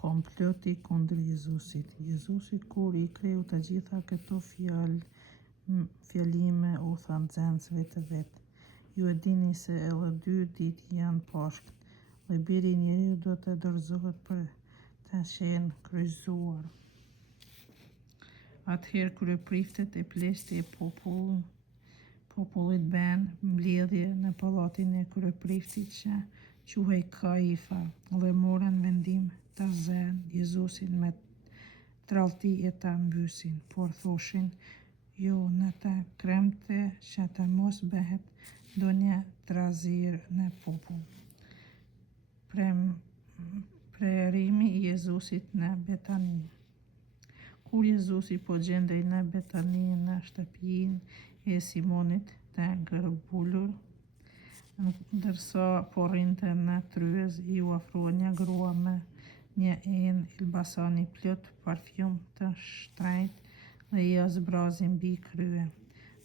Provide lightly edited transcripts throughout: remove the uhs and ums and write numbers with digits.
Komploti kundër Jezusit. Jezusi kur I kreu të gjitha këto fjalime u tha nxënësve të vet. Ju e dini se edhe 2 ditë janë Pashkët, dhe Biri I Njeriut do të dorëzohet për të qenë kryqëzuar. Atëherë kryepriftet e pleqtë e popullit bën mbledhje në pallatin e kryepriftit që quhej Kaifa dhe morën vendim ta zënë Jezusin me tradhti e ta mbysin, por thoshin jo në të kremte që të mos bëhet ndonjë trazirë në popull. Prerimi I Jezusit në Betani. Kur Jezusi po gjendej në Betani në shtëpinë e Simonit të gërbullur, ndërsa po rrinte në tryez, I u ofrua një grua me një enë ilbasani plot parfum të shtrenjtë dhe I zbrazi mbi krye.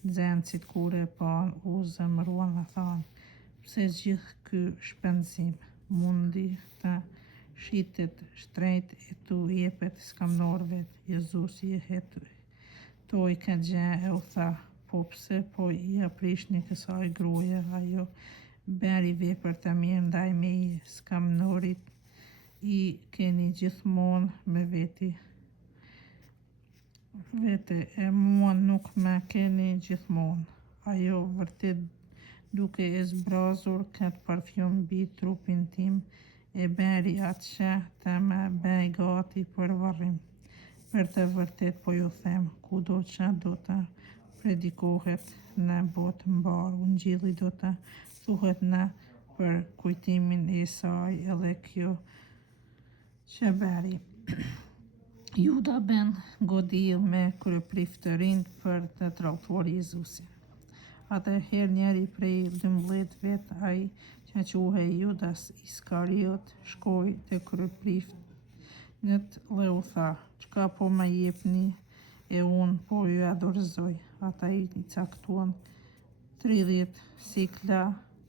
Nxënësit kur e pan u zemëruan dhe thanë, pse gjithë ky shpenzim, mundi të shitet shtrejt e tu jepet skamnorëve. Jezusi e hetoi këtë gjë e u tha, po pse po I aprishni kësaj gruaje, ajo bëri vepër të mirë ndaj meje, skamnorit I keni gjithmonë me vete, e mua nuk më keni gjithmonë. Ajo vërtet duke e zbrazur këtë parfum mbi trupin tim, e bëri atë që të më bëj gati për varrim. Për të vërtet po ju them, kudo që do të predikohet në botë mbar, Ungjilli do të thuhet në për kujtimin e saj, edhe kjo që bëri. Juda bën goditje me kryeprift të rinj për të tradhtuar Jezusin. Atëherë njëri prej 12-vet, ai që quhej Judas Iskariot, shkoi te kryepriftët dhe u tha, çka po më jepni e unë po ju dorëzoj. Ata I caktuan 30 sikla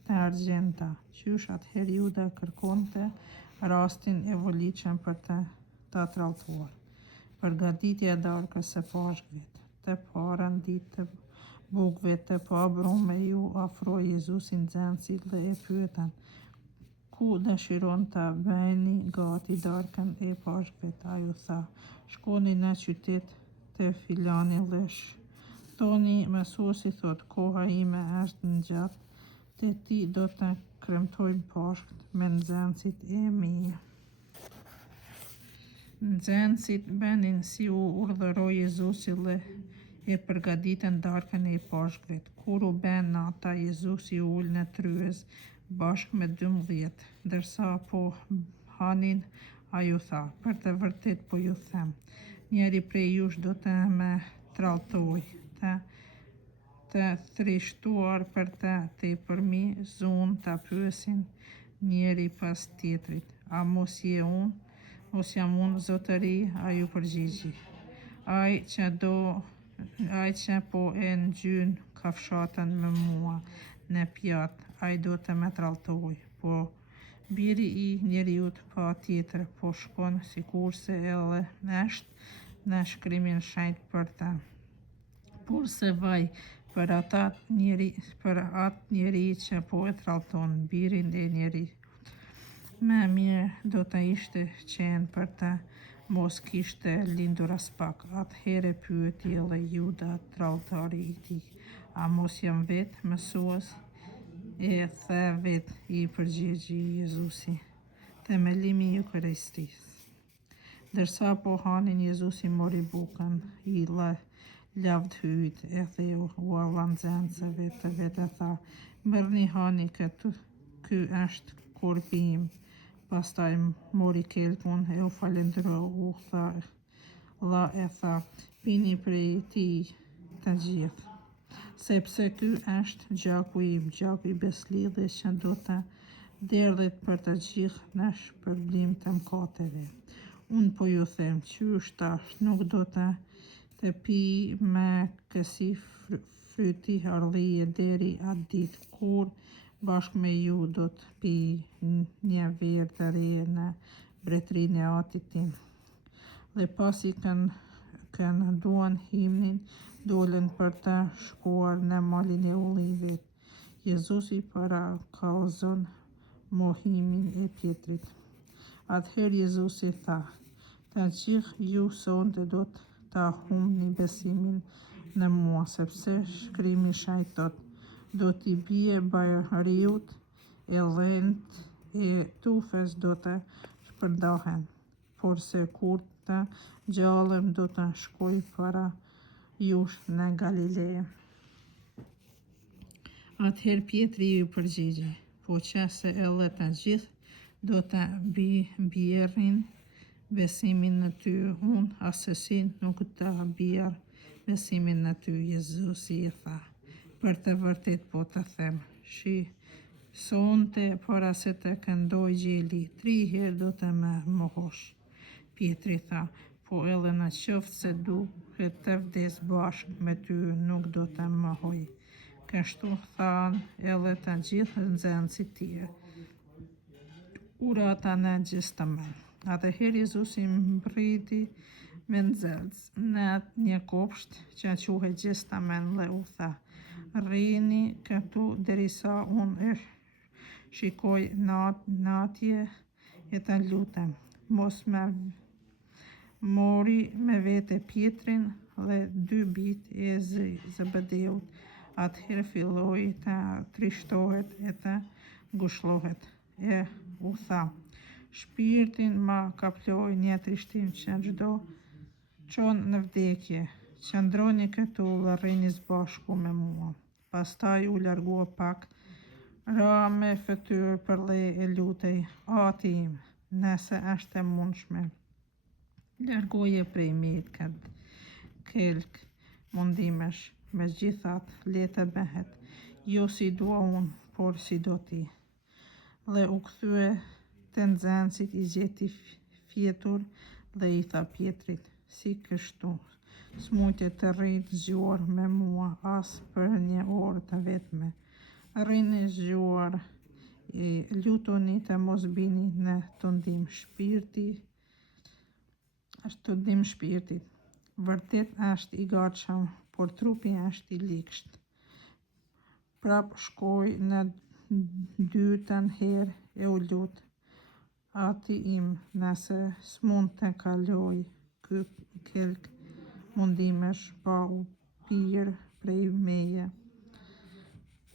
të argjenda. Qysh atëherë Juda kërkonte rastin e volitshëm për ta tradhtuar. Përgatitja e darkës së Pashkëve. Të parën ditë të bukëve të pabrume ju ofroi Jezusi nxënësit dhe e pyetën, ku dëshiron ta bëni gati darkën e Pashkëve? Ai u tha, shkoni në qytet të filani dhe thoni mësuesi thot, koha ime është në gjatë, te ti do të kremtojmë Pashkët me nxënësit e mi. Nxënësit bënin si u urdhëroi Jezusi dhe e përgatitën darkën e Pashkëve. Kur u bën nata, Jezusi u ul në tryez bashkë me 12, ndërsa po hanin, ai u tha, për të vërtet po ju them, njëri prej jush do të më tradhtoj, të thrishtuar për të tepërmi, zunë të pyesin njëri pas tjetrit, a mos je unë? Mos jam unë, zotëri, ai u përgjigji. Ai që po e ngjyn kafshatën me mua në pjatë, ai do të më tradhtoj, po Biri I Njeriut pa tjetër po shkon sikurse edhe është në shkrimin shenjtë për të. Por se vaj për atë njeri që po e tradhton Birin e Njerit. Më mirë do të ishte qenë për të mos kishte lindur as pak. Atëherë pyeti edhe Juda, tradhtari I tij, a mos jam vetë mësues? E the vetë, I përgjigji Jezusi, themelimi I Eukaristisë. Ndërsa po hanin, Jezusi mori bukën, I lavd hyjt, e theu u alla nxënësve të vet e tha, merrni hani këtë, ky është korpi im. Pastaj mori kelkun e u falenderoi, u tha e tha, pini prej tij të gjithë, sepse ky është gjaku im, gjaku I beslidhjes që do të derdhet për të gjithë në shpërblim të mëkateve. Unë po ju them, qysh tash nuk do të pi me kësi fryti ardhije deri atë ditë kur bashkë me ju do të pi një verë të re në mbretërinë e atit tim. Dhe pasi kënduan himnin, dolën për të shkuar në malin e Ullivit. Jezusi parakauzon mohimin e Pjetrit. Atëherë Jezusi tha: "Të gjithë ju sonte do ta humbni besimin në mua, sepse shkrimi shajt thot: do t'i bie bajariut e dhënat e tufës do të shpërndahen, por se kur të gjallëm do të shkoj para jush në Galile." Atëherë Pjetri ju përgjigji: "Po qëse edhe të gjithë do të bjerrin besimin në ty, unë asesi nuk të bjerr besimin në ty." Jezusi i tha: "Për të vërtet po të them, sonte para se të këndoj gjeli, 3 herë do të më mohosh." Pjetri tha: "Po edhe në qoftë se duhet të vdes bashkë me ty, nuk do të mohoj." Kështu thanë edhe të gjithë nxënësit tjerë, kur ata në gjestëmen. Atëherë Jezusi mbriti me nxënës në një kopsht që quhet gjestëmen dhe u tha: "Rrini këtu derisa unë e shikoj natje e të lutem." Mos më mori me vete Pjetrin dhe 2 bijtë e Zebedeut. Atëherë filloi të trishtohet e të ngushëllohet e u tha: "Shpirtin ma kaploi një trishtim që çdo çon në vdekje. Qëndroni këtu dhe rrini së bashku me mua." Pastaj u largua pak, ra me fytyrë për dhe e lutej: "Ati im, nëse është e mundshme, largoje prej meje këtë kelk mundimesh, megjithatë le të bëhet jo si dua unë, por si do ti." Dhe u kthye te nxënësit, i gjeti fjetur dhe i tha Pjetrit: "Si kështu, smujte të rrini zgjuar me mua as për një orë të vetme? Rrini zgjuar e lutuni të mos bini në tundim shpirtit. Vërtet është i gatshëm, por trupi është i ligsht." Prap shkoi në 2. herë e u lut: "Ati im, nëse s'mund të kaloj ky kelk mundimesh pa u pirë prej meje."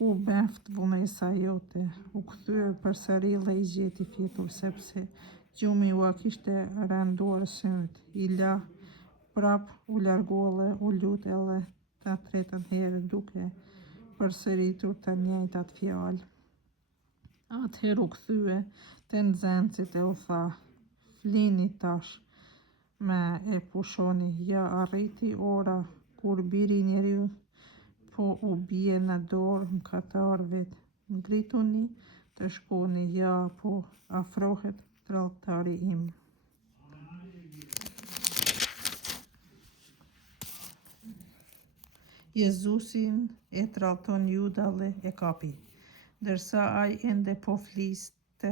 U beft vullnesa jote. U kthye përsëri dhe i gjeti fjetur, sepse gjumi ua kishte rënduar syt. I la prap, u largua dhe u lut edhe të 3. herë, duke përsëritur të njëjtat fjalë. Atëherë u kthye te nxënësit e u tha: "Flini tash, më e pushoni, ja arriti ora kur Biri i Njeriut po u bie në dorë mëkatarëve. Ngrituni të shkoni, ja po afrohet tradhtari im." Jezusin e tradhton Juda dhe e kapi. Ndërsa ai ende po fliste,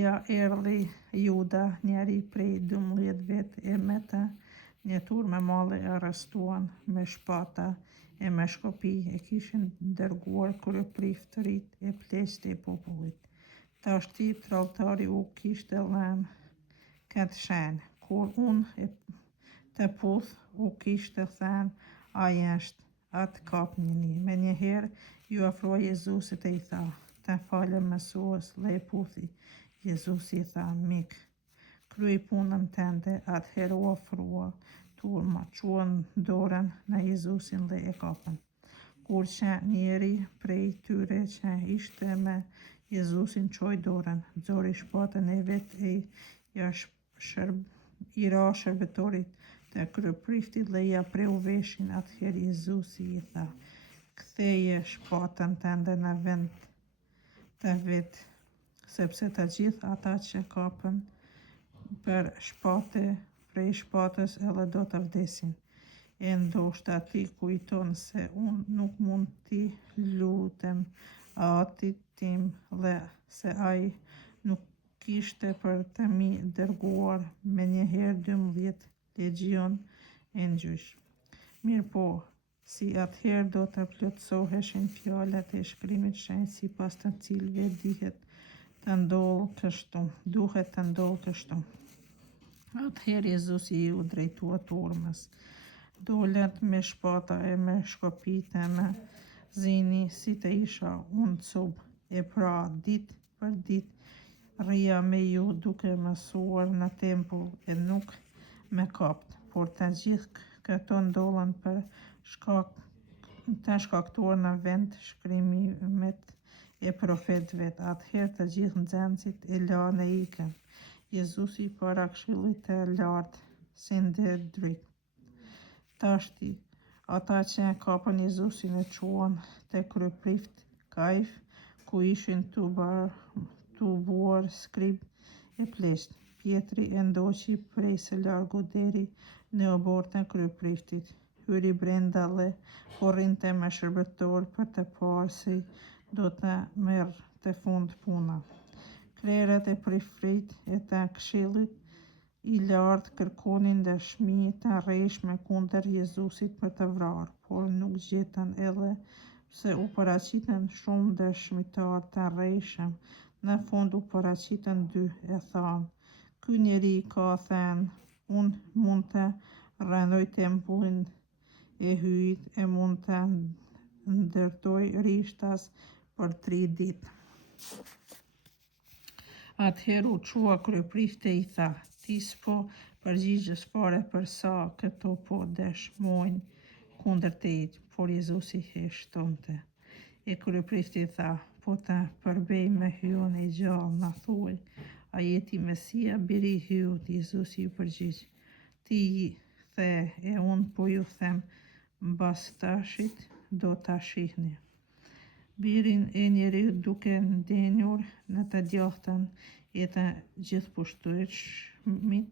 ja erdhi Juda, njëri prej 12 e me të njëtuar me malli e arrestuan me shpata e me shkopi e kishin dërguar kryepriftërit e pleqët e popullit. Tashti tradhtari u kishte dhënë këtë shenjë: "Kur unë të puth, u kishte thënë: ai është, atë kapnini." Menjëherë ju afroi Jezusit e i tha: "Të falem mësues," dhe e puthi. Jezusi i tha: "Mik, kryej punën tënde." Atëherë u ofrua turma, quan dorën në Jezusin dhe e kapën. Kur që njeri prej tyre që ishte me Jezusin çoi dorën, nxori shpatën e vet e i ra shërbëtorit të kryepriftit dhe ja preu veshin. Atëherë Jezusi i tha: "Ktheje shpatën tënde në vend të vet, sepse të gjithë ata që kapën për shpatë prej shpatës edhe do të vdesin. E ndoshta ti kujton se unë nuk mund t'i lutem Atit tim dhe se ai nuk kishte për të mi dërguar me njëherë 12 legjion e ngjysh. Mirë po, si atëherë do të plotësoheshin fjalët e shkrimit shenjtë sipas të cilëve duhet të ndodhë kështu. Atëherë Jezusi u drejtua turmës. Dolët me shpata e me shkopit e me zini si të isha unë cub, e pra ditë për ditë rria me ju duke mësuar në tempull e nuk me kapt, por të gjithë këto ndodhen për të shkaktuar në vend shkrimet e profetëve. Atëherë të gjithë nxënësit e lanë e ikën Jezusi para Këshillit të lartë si ndër dritë. Tashti, ata që kapën Jezusin e quan te kryeprifti Kajf, ku ishin tu buar skrib e pleqt. Pietri e ndoqi prej së largu deri në obortën e kryepriftit. Hyri brenda dhe korrinte me shërbëtor për të parë si do të merrte fund puna. Krerët e prifrit e të Këshillit i lartë kërkonin dëshmi të rrejshme kundër Jezusit për të vrarë, por nuk gjetën, edhe pse u paraqiten shumë dëshmitar të rrejshëm. Në fund u paraqiten 2 e thanë: "Ky njeri ka thënë, unë mund të rënoj tempullin e hyjit e mund të ndërtoj rishtas për 3 ditë." Atëherë u qua kryeprifti e i tha: "Ti s'po përgjigjesh fare për sa këto po dëshmojnë kundër teje." Por Jezusi heshtonte. E kryeprifti tha: "Po të përbej me hyun e gjallë, na thuaj, a je ti Mesia, biri i hyut?" Jezusi ju përgjigj: "Ti the, e unë po ju them, mbas tashit do ta shihni Birin e Njeriut duke ndenjur në të djathtën e të gjithëpushtueshmit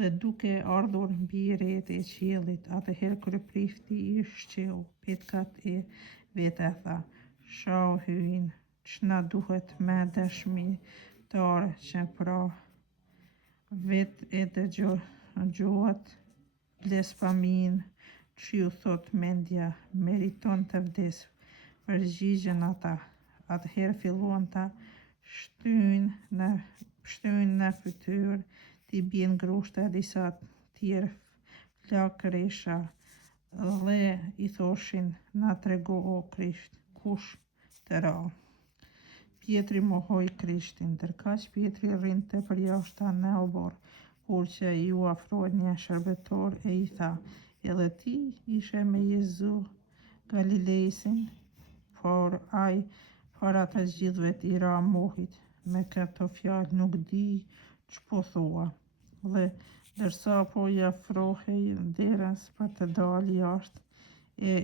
dhe duke ardhur mbi erët e qiellit." Atëherë kryeprifti i shqeu petkat e vet e tha: "Shau hyjin, ç'na duhet me dëshmitar që pra vet e dëgjohat blasfeminë, ç'ju thot mendja, meriton të vdes." Përgjigjen ata. Atëherë filluan ta shtyjnë në fytyrë, t'i bien grushta e disa tjerë flak rresha, dhe i thoshin: "Na trego o Krisht, kush të ra?" Pietri mohoi Krishtin. Ndërkaq Pietri rrinte përjashta në obor, kur që ju afroi një shërbëtor e i tha: "Edhe ti ishe me Jezu Galilesin?" Por ai para të gjithëve i ra mohit me këto fjalë: "Nuk di ç'po thua." Dhe ndërsa po i afrohej derës për të dalë jashtë, e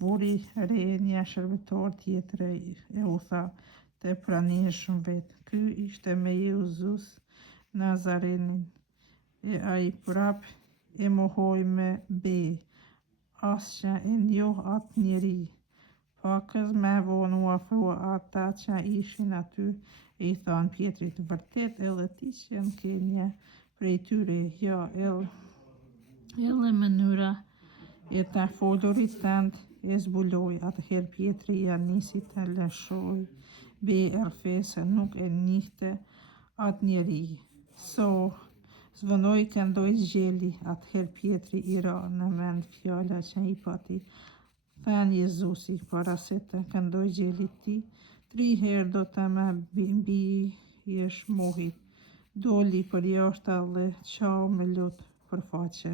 vuri re një shërbëtor tjetër e u tha të pranishëm vet: "Ky ishte me Jezus Nazarenin." E ai prap e mohoi me be, as që e njoh atë njeri. Pakës me vonë u afrua ata që ishin aty e i thanë Pietrit: "Vërtet edhe ti qen ke një prej tyre?" Ja, edhe mënyra e të folurit tënd e zbuloi. Atëherë Pietri ja nisi të lëshoj be erfese, nuk e njihte atë njeri. Zvonoi këndoi zgjeli. Atëherë Pietri i ra në mend fjala që i pati thënë Jezusi: "Para se të këndoj zgjelit ti, 3 herë do të më mbijesh mohit." Doli përjashtë dhe qau me lut përfaqe.